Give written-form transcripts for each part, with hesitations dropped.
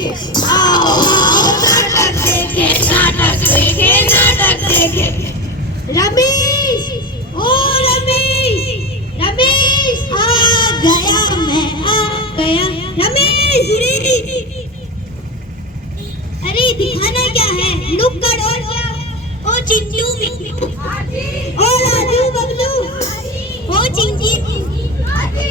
देखे, आओ आओ नाटक देखे, नाटक देखे, नाटक देखे। रमेश, ओ रमेश, रमेश आ गया, मैं आ गया। रमेश अरे दिखाना क्या है, नुक्कड़ और क्या? ओ चिंटू मिट्टू, ओ राजू बबलू, ओ चिंकी, हाजी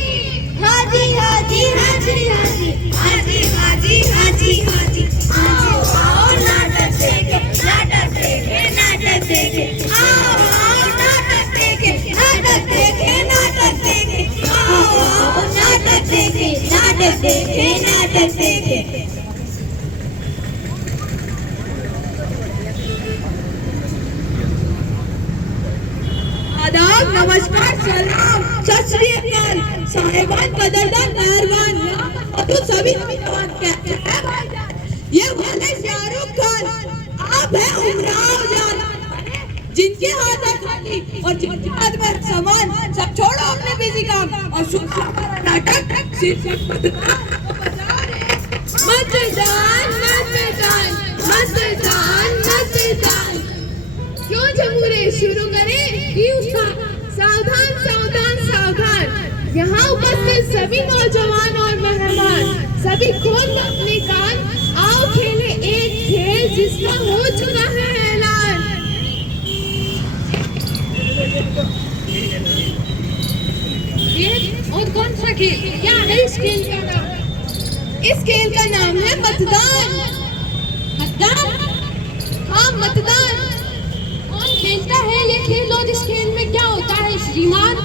हाजी हाजी हाजी हाजी हाजी हाजी हाजी। आओ आओ नाटक देखे, नाटक देखे, नाटक देखे, आओ आओ नाटक देखे, नाटक देखे, नाटक देखे, आओ आओ नाटक देखे, नाटक देखे, नाटक देखे। आदाब, नमस्कार, सलाम, सत श्री अकाल, साहिबान, कदरदान, मेहरबान, तो सभी नौजवान कहते हैं भाईजान, ये वाले शाहरुख खान, आप हैं उमराव जान, जिनके हाथ है थाली और जिनके हाथ में सामान, सब छोड़ो अपने बिजी काम और सुनो हमारा नाटक सिर्फ मजेदार मजेदार मजेदार मजेदार। क्यों जमूरे शुरू करें? सावधान सावधान सावधान, यहाँ उपस्थित सभी नौजवान और मेहमान, सभी खोल अपने कान, आओ खेले एक खेल जिसका हो चुका है ऐलान। ये और कौन सा खेल? क्या है इस खेल का नाम? इस खेल का नाम है मतदान। मतदान? हाँ मतदान। खेलता है ये खेल और इस खेल में क्या होता है श्रीमान?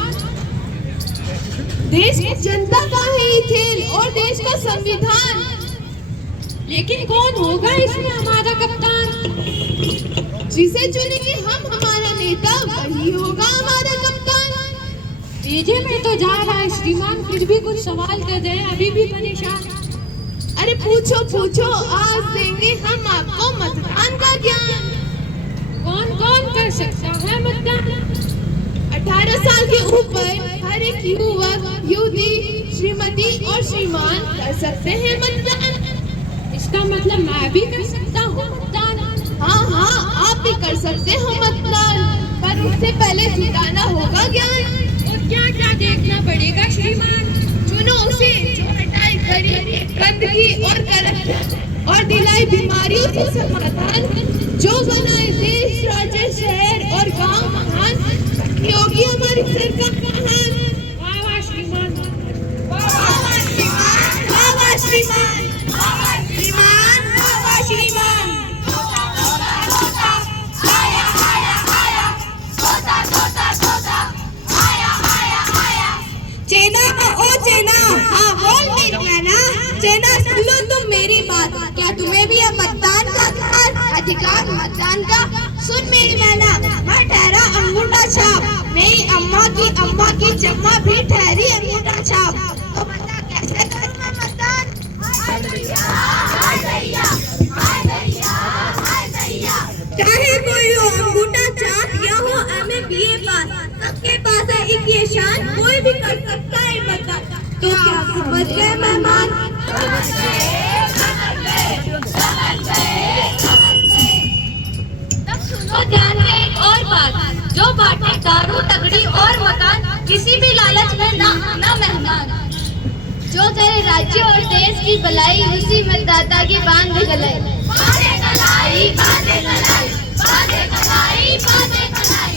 देश की जनता का है ये खेल और देश का संविधान। लेकिन कौन होगा इसमें हमारा कप्तान? जिसे चुनेंगे हम हमारा नेता, वही होगा हमारा कप्तान। तेजे में तो जा रहा है श्रीमान, फिर भी कुछ सवाल कर रहे हैं, अभी भी परेशान। अरे पूछो पूछो, आज देंगे हम आपको मतदान का ज्ञान। कौन कौन कर सकता है मतदान? 18 साल के ऊपर हर एक युवक, युवती, श्रीमती और श्रीमान कर सकते हैं मतदान। इसका मतलब मैं भी कर सकता हूँ मतदान? हाँ हाँ, आप भी कर सकते हो मतदान, पर उससे पहले जुटाना होगा ज्ञान। और क्या क्या देखना पड़ेगा श्रीमान? चुनो उसे जो हटाए गंदगी और करप्शन और दिलाई बीमारियों से समाधान, जो बनाए देश, राज्य, शहर और गांव महान, योगी हमारी सरकार महान। वाह वाह श्रीमान, वाह वाह श्रीमान, वाह वाह श्रीमान, वाह वाह श्रीमान, वाह वाह श्रीमान। आया आया आया, तोता तोता तोता, आया आया आया। चेना ओ चेना, हाँ बोल मेरी मैना। चेना सुन लो तुम मेरी बात, क्या तुम्हें भी है मतदान का अधिकार मतदान का? सुन मेरी मैना, मैं ठहरा अंगूठा छाप, मेरी अम्मा की जम्मा भी ठहरी अंगूठा छाप। तो बता कैसे करना मतदान? हाय दैया, हाय दैया, हाय दैया, हाय दैया। चाहे कोई हो अंगूठा छाप या हो MA BA पास, सबके पास है एक ये शान, कोई भी कर सकता है मतदान। तो क्या समझ गए मेहमान? तो ध्यान से एक और बात, जो बांटे दारू तगड़ी और मकान, किसी भी लालच में ना आना मेहमान। जो करे राज्य और देश की भलाई, उसी में दादा की बांध गलाई। बांधे गलाई, बांधे गलाई, बांधे गलाई, बांधे गलाई।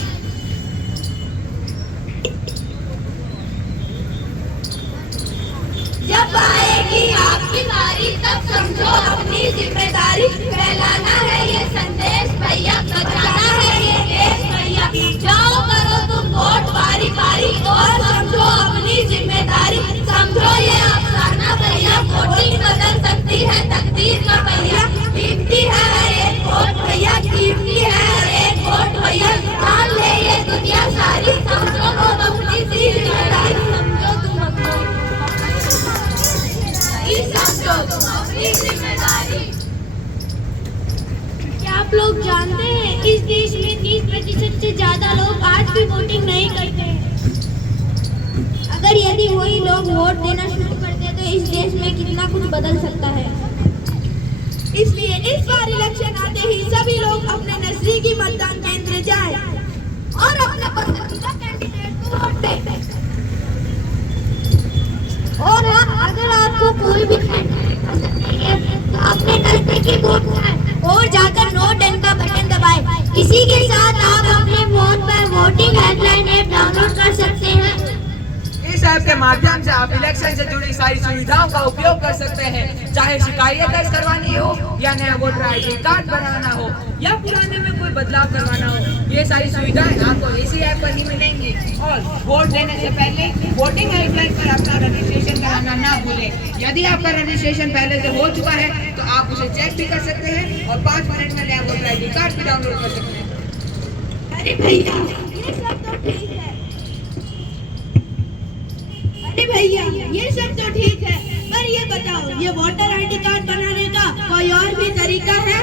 जब आएगी आपकी बारी, तब समझो अपनी जिम्मेदारी। फैलाना है ये संदेश भैया, बचाना है ये देश भैया। जाओ करो तुम वोट बारी बारी और समझो अपनी जिम्मेदारी। समझो ये अफसाना भैया, वोटिंग बदल सकती है तकदीर का भैया। कीमती है हर एक वोट भैया, कीमती है हर एक वोट भैया। मान ले ये दुनिया सारी, समझो तुम अपनी जिम्मेदारी। समझो तुम अपनी जिम्मेदारी। क्या आप लोग जानते हैं इस देश में 30% से ज्यादा लोग आज भी वोटिंग नहीं करते हैं। अगर यदि वही लोग वोट देना शुरू कर दे तो इस देश में कितना कुछ बदल सकता है। इसलिए इस बार इलेक्शन आते ही सभी लोग अपने नजदीकी मतदान केंद्र जाएं और अपने पसंदीदा कैंडिडेट को वोट दें। और हाँ, अगर आपको कोई भी कैंडिडेट पसंद नहीं है तो अपने नजदीकी वोट जाएं और जाकर नो डन का बटन दबाएं। इसी के साथ आप अपने फोन पर वोटिंग हेल्पलाइन ऐप डाउनलोड कर सकते हैं। इस ऐप के माध्यम से आप इलेक्शन से जुड़ी सारी सुविधाओं का उपयोग कर सकते हैं, चाहे शिकायत दर्ज करवानी हो या नया वोटर ID कार्ड बनाना हो या पुराने में कोई बदलाव करवाना हो। ये सारी सुविधाएं आपको इसी ऐप पर ही मिलेंगी। और वोट देने से पहले वोटिंग हेल्पलाइन पर अपना रजिस्ट्रेशन कराना ना भूलें। यदि आपका रजिस्ट्रेशन पहले से हो चुका है तो आप उसे चेक भी कर सकते हैं और 5 मिनट में नया वोटर ID कार्ड भी डाउनलोड कर सकते हैं। अरे भैया, ये सब तो ठीक है। अरे भैया, ये सब तो ठीक है, पर ये बताओ, ये वोटर ID कार्ड बनाने का कोई और भी तरीका है?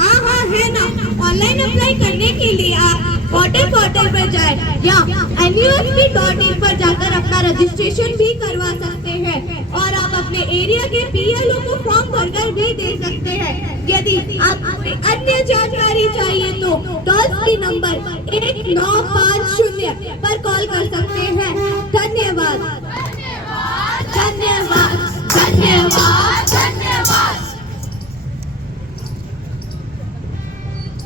हाँ है ना। ऑनलाइन अप्लाई करने के लिए आप वोटर पोर्टल पर जाएं या NUFB.in पर जाकर अपना रजिस्ट्रेशन भी करवा सकते हैं और आप अपने एरिया के PLO को फॉर्म भरकर भी दे सकते हैं। यदि आपको कोई अन्य जानकारी चाहिए तो टोल फ्री नंबर 1950 पर कॉल कर सकते हैं। धन्यवाद। धन्यवाद। धन्यवाद। धन्यवाद।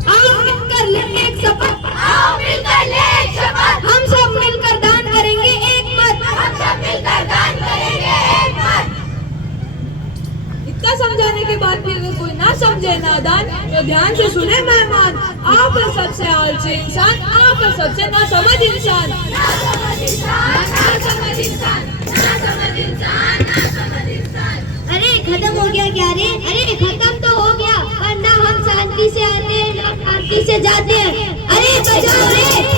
आओ मिलकर लें एक शपथ। आओ मिलकर लें एक शपथ। हम सब मिलकर दान करेंगे एक मत। हम सब मिलकर दान करेंगे एक मत। इतना समझाने के बाद भी अगर कोई ना समझे नादान तो ध्यान से सुने मेहमान। आप है सबसे आलसी इंसान, आप है सबसे नासमझ इंसान। नासमझ इंसान, नासमझ इंसान, नासमझ इंसान, नासमझ इंसान। अरे खत्म हो गया क्या रे? अरे खत्म तो हो गया, वरना हम शांति से आते हैं, शांति से जाते हैं। अरे बजाओ रे।